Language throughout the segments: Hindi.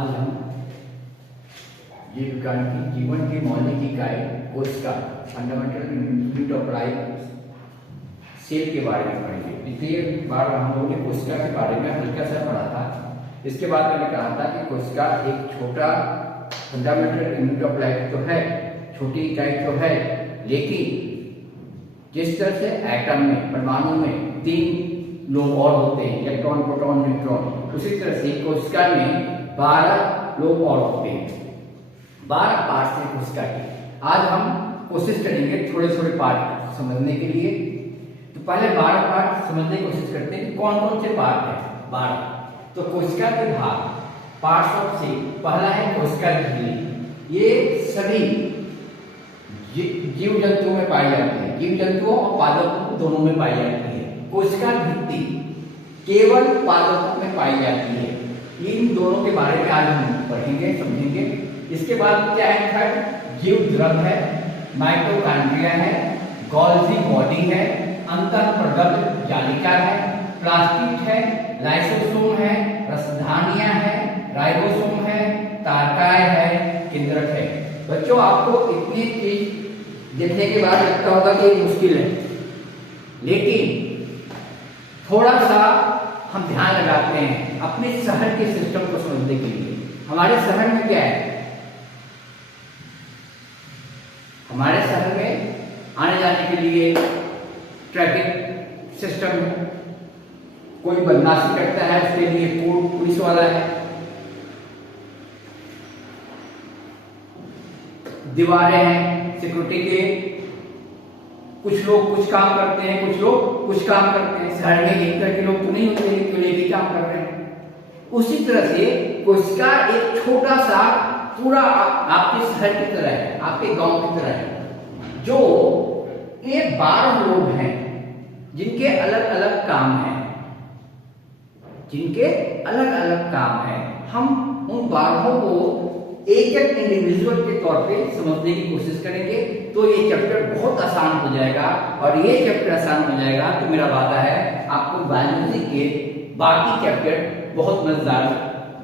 आज हम जीव विज्ञान की जीवन की मौलिक इकाई कोशिका fundamental unit of life cell के बारे में पढ़ेंगे। पिछली बार हम लोगों ने कोशिका के बारे में हल्का सा पढ़ा था। इसके बाद मैंने कहा था कि कोशिका एक छोटा फंडामेंटल यूनिट ऑफ लाइफ तो है, छोटी इकाई तो है, लेकिन जिस तरह से एटम में परमाणु में 3 लोग और होते हैं, इलेक्ट्रॉन प्रोटॉन न्यूट्रॉन, उसी तरह से कोशिका में 12 लोग और होते हैं। 12 पार्ट हैं कोशिका के। आज हम कोशिश करेंगे थोड़े थोड़े पार्ट समझने के लिए। तो पहले 12 पार्ट समझने की कोशिश करते हैं। कौन कौन से पार्ट हैं? 12। तो कोशिका के भाग पार्ट्स ऑफ सेल, पहला है कोशिका झिल्ली। ये सभी जीव जंतुओं में पाई जाती है, जीव जंतुओं और पादपों दोनों में पाई जाती है। कोशिका भित्ति केवल पादपों में पाई जाती है। इन दोनों के बारे में आज हम पढ़ेंगे, समझेंगे। इसके बाद क्या है? थर्ड जीव द्रव है, माइटोकॉन्ड्रिया है, गोल्जी बॉडी है, अंतःप्रगत जालिका है, प्लास्टिड है, लाइसोसोम है, रसधानियां है, राइबोसोम है, तारकाय है, केंद्रक है। बच्चों, आपको इतनी चीज देखने के बाद लगता होगा कि मुश्किल है, लेकिन थोड़ा सा हम ध्यान लगाते हैं अपने शहर के सिस्टम को समझने के लिए। हमारे शहर में क्या है? हमारे शहर में आने जाने के लिए ट्रैफिक सिस्टम है, कोई बदमाशी करता है उसके लिए कोर्ट पुलिस वाला है, दीवारें हैं सिक्योरिटी के, कुछ लोग कुछ काम करते हैं, कुछ लोग कुछ काम करते हैं। शहर में एक तरह के लोग तो नहीं होते हैं जो एक ही काम कर रहे हैं। उसी तरह से कोशिका एक छोटा सा पूरा आपके शहर की तरह है, आपके गांव की तरह है, जो ये 12 लोग हैं जिनके अलग अलग काम हैं, जिनके अलग अलग काम हैं। हम उन 12 को एक एक इंडिविजुअल के तौर पे समझने की कोशिश करेंगे, तो ये चैप्टर बहुत आसान हो जाएगा। और ये चैप्टर आसान हो जाएगा तो मेरा वादा है आपको बायोलॉजी के बाकी चैप्टर बहुत मजेदार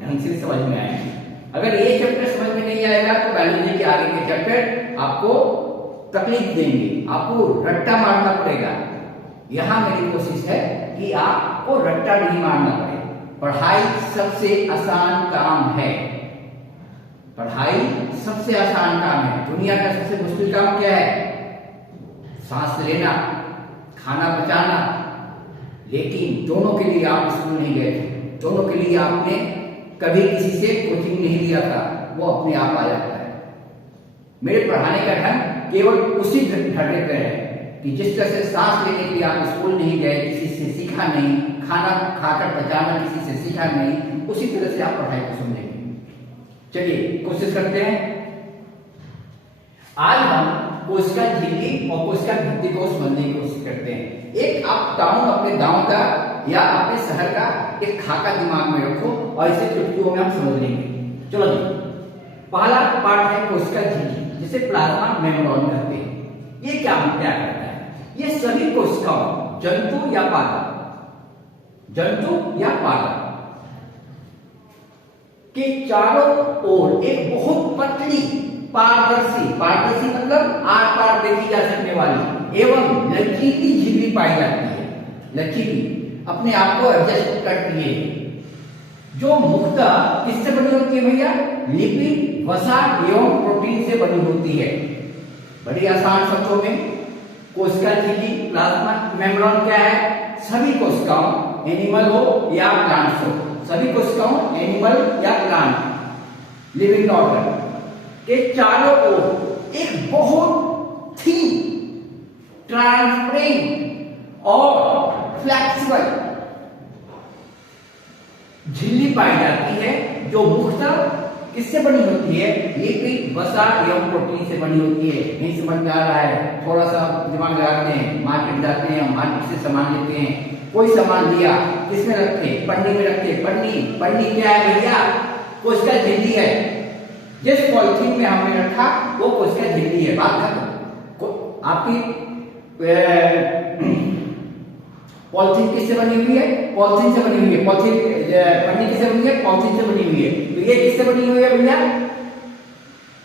ढंग से समझ में आएंगे। अगर ये चैप्टर समझ में नहीं आएगा तो बायोलॉजी के आगे के चैप्टर आपको तकलीफ देंगे, आपको रट्टा मारना पड़ेगा। यहाँ मेरी कोशिश है कि आपको रट्टा नहीं मारना पड़े। पढ़ाई सबसे आसान काम है, पढ़ाई सबसे आसान काम है। दुनिया का सबसे मुश्किल काम क्या है? सांस लेना, खाना पचाना। लेकिन दोनों के लिए आप स्कूल नहीं गए थे, दोनों के लिए आपने कभी किसी से कोचिंग नहीं लिया था, वो अपने आप आ जाता है। मेरे पढ़ाने का ढंग केवल उसी ढंग पे है कि जिस तरह से सांस लेने के लिए आप स्कूल नहीं गए, किसी से सीखा नहीं, खाना खाकर पचाना किसी से सीखा नहीं, उसी तरह से आप पढ़ाई को समझेंगे। चलिए कोशिश करते हैं। आज हम कोशिका झिल्ली और कोशिका भित्ति को समझने की कोशिश करते हैं। एक आप टाउन अपने गांव का या अपने शहर का एक खाका दिमाग में रखो और इसे चुटकियों में हम समझ लेंगे। चलो जी, पहला पार्ट है कोशिका झिल्ली, जिसे प्लाज्मा मेम्ब्रेन कहते हैं। ये क्या करता है? ये सभी कोशिकाओं, जंतु या पादप के चारों ओर एक बहुत पतली पारदर्शी मतलब आर पार देखी जा सकने वाली एवं लचीली झिल्ली पाई जाती है। लचीली, अपने आप को एडजस्ट करती है, जो मुख्यतः किससे बनी होती है भैया? लिपिड, वसा एवं प्रोटीन से बनी होती है। बड़ी आसान शब्दों में कोशिका झिल्ली, प्लाज्मा मेम्ब्रेन क्या है? सभी कोशिकाओं, एनिमल हो या प्लांट्स हो, सभी कोशिकाओं, एनिमल या प्लांट, लिविंग ऑर्गन के चारों ओर एक बहुत थी ट्रांसपेरेंट और फ्लेक्सिबल झिल्ली पाई जाती है, जो मुख्यतः किससे बनी होती है? लिपिड, वसा एवं प्रोटीन से बनी होती है। नहीं समझ में आ रहा है? थोड़ा सा दिमाग लगाते हैं, मार्केट जाते हैं, मार्केट से सामान लेते हैं, कोई सामान लिया, किसमें रखते? पन्नी में रखते। पन्नी क्या है भैया? कोशिका झिल्ली है। जिस पॉलिथीन में हमने रखा वो कोशिका झिल्ली है। बात खत्म। आपकी पॉलिथीन किससे बनी हुई है? पॉलिथीन से बनी हुई है। पॉलिथीन पन्नी किससे बनी है? पॉलिथीन से बनी हुई है। तो ये किससे बनी हुई है भैया?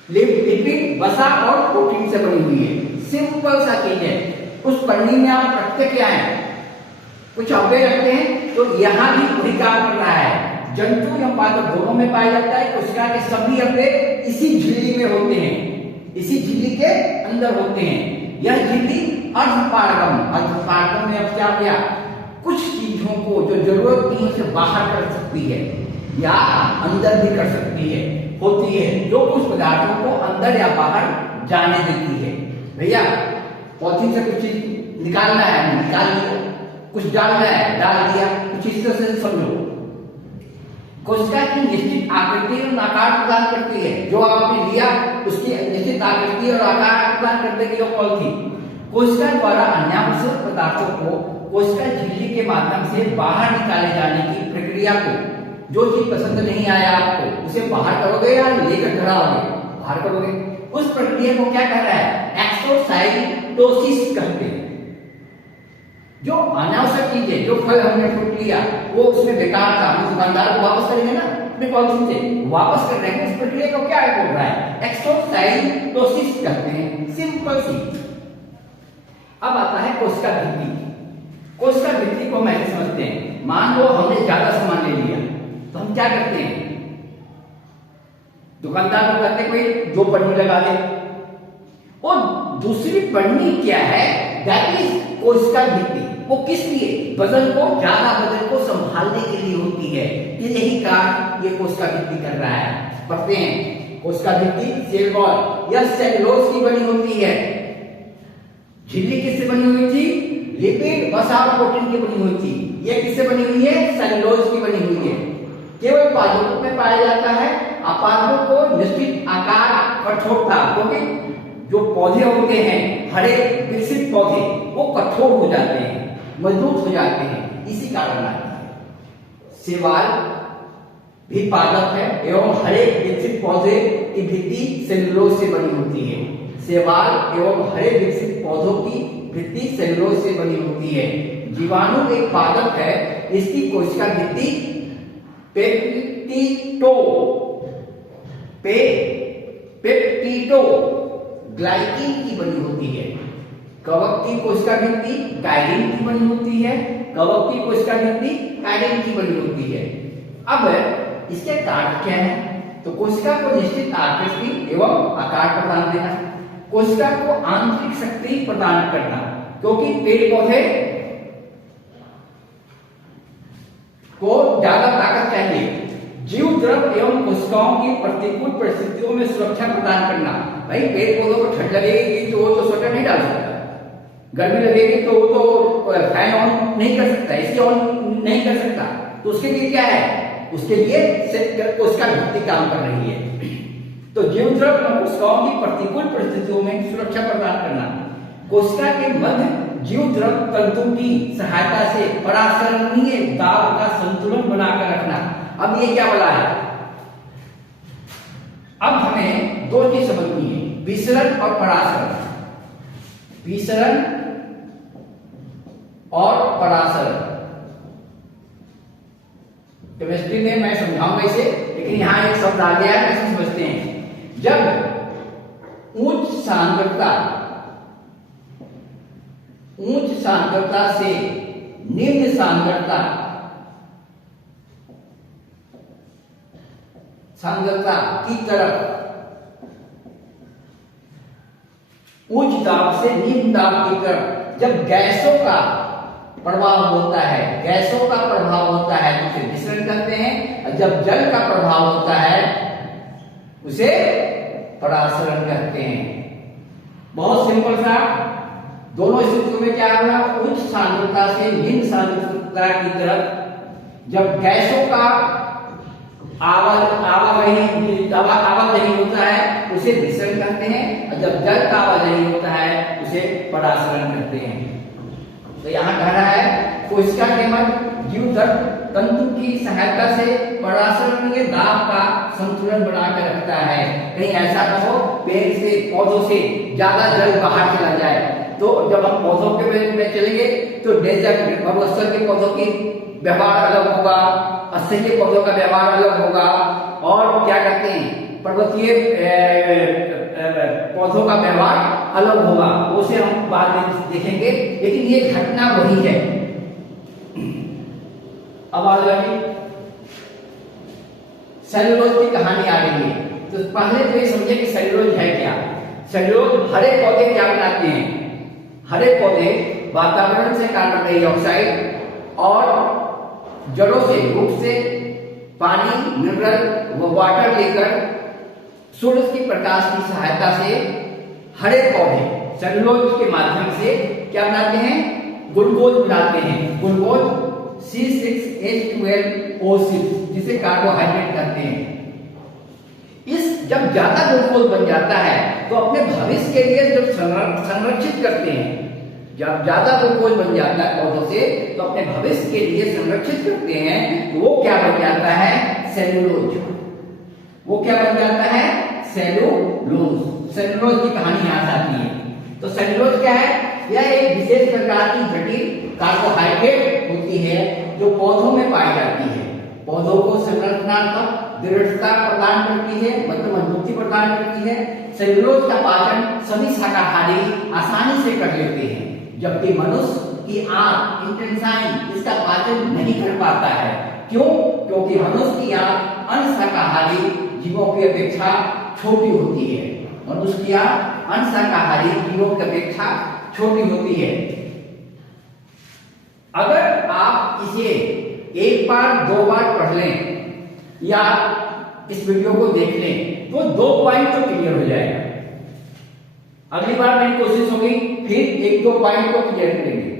लिपिड, वसा और प्रोटीन से बनी हुई है। सिंपल सा चीज है। उस पन्नी में आप रखते क्या है? कुछ अव्यय रखते हैं, तो यहाँ भी वही काम कर रहा है। जंतु या पादप दोनों में पाया जाता है। कोशिका के सभी अव्यय इसी झिल्ली में होते हैं, इसी झिल्ली के अंदर होते हैं। यह झिल्ली अर्धपारगम में अब क्या किया? कुछ चीजों को जो जरूरत नहीं उसे बाहर कर सकती है या अंदर भी कर सकती है, होती है, जो कुछ पदार्थों को अंदर या बाहर जाने देती है। भैया पॉलिथीन से कुछ चीज निकालना है, निकाल दिया, कुछ डालना है, डाल दिया, कुछ इस तरह से समझो। कोशिका की निश्चित आकृति और आकार प्रदान करती है। जो आपने लिया उसकी निश्चित आकृति और आकार प्रदान करने के लिए पॉलिथीन। कोशिका द्वारा अनावश्यक पदार्थों को कोशिका झिल्ली के माध्यम से बाहर निकाले जाने की प्रक्रिया को, जो चीज पसंद नहीं आया आपको उसे बाहर करोगे या लेकर घर आओगे? बाहर करोगे। उस प्रक्रिया को क्या कह रहा है? एक्सोसाइटोसिस कहते हैं। जो अनावश्यक चीज है, जो फल हमने फ्रूट लिया वो उसमें बेकार था, हम दुकानदार को वापस करेंगे ना, अपने पॉलिथीन से वापस कर रहे हैं। उस प्रक्रिया को क्या बोल रहा है? एक्सोसाइटोसिस कहते हैं। सिंपल सी। अब आता है कोशिका भित्ति। कोशिका भित्ति को हम ऐसे समझते हैं, मान लो हमने ज्यादा सामान ले लिया तो हम क्या करते हैं? दुकानदार को कहते हैं कोई दो पन्नी लगा दे। और दूसरी पन्नी क्या है? दैट इज कोशिका भित्ति। वो किस लिए? वजन को, ज्यादा वजन को संभालने के लिए होती है। यही कार्य ये कोशिका भित्ति कर रहा है। पढ़ते हैं। कोशिका भित्ति सेल वॉल या सेलुलोज की बनी होती है। झिल्ली किससे बनी हुई थी? लिपिड, वसा और प्रोटीन की बनी हुई थी। ये किससे बनी हुई है? सेलुलोज की बनी हुई है। केवल पादपों में पाया जाता है। अपादपों को निश्चित आकार, कठोरता, क्योंकि जो पौधे होते हैं, हरे विकसित पौधे, वो कठोर हो जाते हैं, मजबूत हो जाते हैं, इसी कारण आती है। शैवाल भी पादप है एवं हरे विकसित पौधे की भित्ति सेलुलोज से बनी होती है। शैवाल एवं हरे विकसित पौधों की भित्ति सेलुलोज से बनी होती है। जीवाणु एक पादप है, इसकी कोशिका भित्ति पेप्टिडो ग्लाइकिन की बनी होती है। कवक की कोशिका भित्ति काइलिन की बनी होती है। कवक की कोशिका भित्ति काइलिन की बनी होती है। अब इसके कार्य क्या है? तो कोशिका को निश्चित आकृति एवं आकार प्रदान देना, कोशिका को आंतरिक शक्ति प्रदान करना, क्योंकि पेड़ पौधे को ज्यादा ताकत चाहिए। जीव द्रव एवं कोशिकाओं की प्रतिकूल परिस्थितियों में सुरक्षा प्रदान करना। भाई पेड़ पौधों को ठंड लगेगी तो वो तो स्वेटर नहीं डाल सकता, गर्मी लगेगी तो वो तो फैन ऑन नहीं कर सकता, एसी ऑन नहीं कर सकता। तो उसके लिए क्या है? उसके लिए कोशिका भित्ति काम कर रही है। तो जीव द्रव एवं कोशिकाओं की प्रतिकूल परिस्थितियों में सुरक्षा प्रदान करना। कोशिका के मध्य जीव द्रव तंतु की सहायता से परासरणीय दाब का संतुलन बनाकर रखना। अब ये क्या बोला है? अब हमें दो चीज समझनी है, विसरण और परासरण। विसरण और परासरण केमिस्ट्री में मैं समझाऊंगा इसे, लेकिन यहां एक शब्द आ गया है, कैसे समझते हैं? जब उच्च सांद्रता से निम्न सांद्रता की तरफ, उच्च दाब से निम्न दाब की तरफ जब गैसों का प्रभाव होता है, तो उसे विसरण कहते हैं। और जब जल का प्रभाव होता है उसे परासरण कहते हैं। बहुत सिंपल सा। दोनों स्थितियों में क्या होगा? उच्च सांद्रता से निम्न सांद्रता की तरफ जब गैसों का आवाजाही होता है उसे विसरण कहते हैं, और जब जल का आवाजाही होता है उसे परासरण कहते हैं। तो यहाँ कह रहा है कोशिका के मध्य जीव तंतु की सहायता से परासरणीय दाब का संतुलन बनाकर रखता है। कहीं ऐसा ना हो पेड़ से, पौधों से ज्यादा जल बाहर चला जाए तो जब हम पौधों के में चलेंगे तो डेजर्ट मरुस्थल के पौधों की व्यवहार अलग होगा, स्थलीय पौधों का व्यवहार अलग होगा, और क्या कहते हैं पर्वतीय पौधों का व्यवहार अलग होगा, उसे हम बाद में देखेंगे, लेकिन ये घटना वही है। अब आ जाइए सेल्यूलोज की कहानी आ रही है। तो पहले तो ये समझे कि सेल्यूलोज है क्या। सेल्यूलोज हरे पौधे क्या बनाते हैं, हरे पौधे वातावरण से कार्बन डाइऑक्साइड और जड़ों से रूट से पानी मिनरल व वाटर लेकर सूरज की प्रकाश की सहायता से हरे पौधे सेल्यूलोज के माध्यम से क्या बनाते हैं, ग्लूकोज बनाते हैं, ग्लूकोज C6H12O6 जिसे कार्बोहाइड्रेट कहते हैं। इस जब ज्यादा ग्लूकोज बन जाता है तो अपने भविष्य के लिए जब संरक्षित करते हैं, जब ज्यादा ग्लूकोज बन जाता है पौधों से तो अपने भविष्य के लिए संरक्षित करते हैं, तो वो क्या बन जाता है, सेल्यूलोज। वो क्या बन जाता है, सेल्यूलोज। सेल्यूलोज की कहानी यहाँ से आती है। तो सेल्यूलोज क्या है, यह एक विशेष प्रकार की जटिल कार्बोहाइड्रेट होती है जो पौधों में पाई जाती है। पौधों को संरचनात्मक दृढ़ता प्रदान करती है, मतलब मजबूती प्रदान करती है। सेल्यूलोज का पाचन सभी शाकाहारी आसानी से कर लेते हैं, जबकि मनुष्य की आंख इंटेंसाइन इसका पाचन नहीं कर पाता है। क्यों? क्योंकि मनुष्य की आंख अन्य शाकाहारी जीवों की अपेक्षा छोटी होती है। मनुष्य की आंख अन्य शाकाहारी जीवों की अपेक्षा छोटी होती है। अगर आप इसे एक बार दो बार पढ़ लें या इस वीडियो को देख लें तो 2 पॉइंट तो क्लियर हो जाएगा। अगली बार मेरी कोशिश होगी फिर 1-2 पॉइंट को क्लियर करेंगे।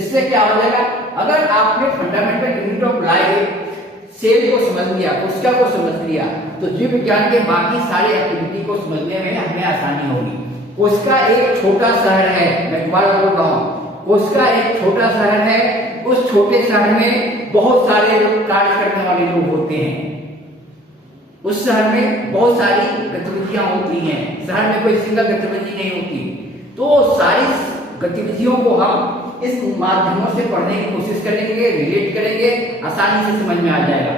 इससे क्या हो जाएगा, अगर आपने fundamental unit of life cell को समझ लिया, कोशिका को समझ लिया, तो जीव विज्ञान के बाकी सारे एक्टिविटी को समझने में हमें आसानी होगी। कोशिका एक छोटा शहर है, मैं दोबारा बोल रहा हूँ, कोशिका एक छोटा शहर है। उस छोटे शहर में बहुत सारे कार्य करने वाले लोग होते हैं। उस शहर में बहुत सारी गतिविधियां होती हैं, शहर में कोई सिंगल गतिविधि नहीं होती। तो सारी गतिविधियों को हम इस माध्यमों से पढ़ने की कोशिश करेंगे, रिलेट करेंगे, आसानी से समझ में आ जाएगा।